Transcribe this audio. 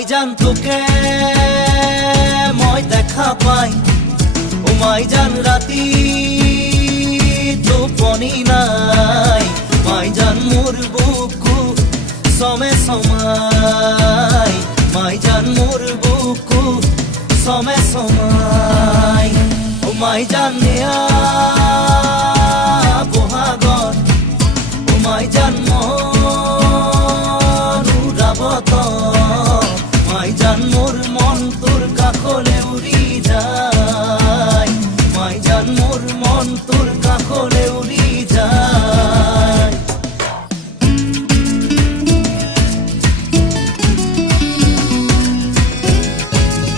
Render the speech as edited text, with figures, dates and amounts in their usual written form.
মাইজান তোকে মই দেখা পাই, ও মাইজান রাতি টোপনি নাই, মাইজান মোর বুকু সমে সমাই, মাইজান মোর বুকু সমে সমাই, ও মাইজান নেয়া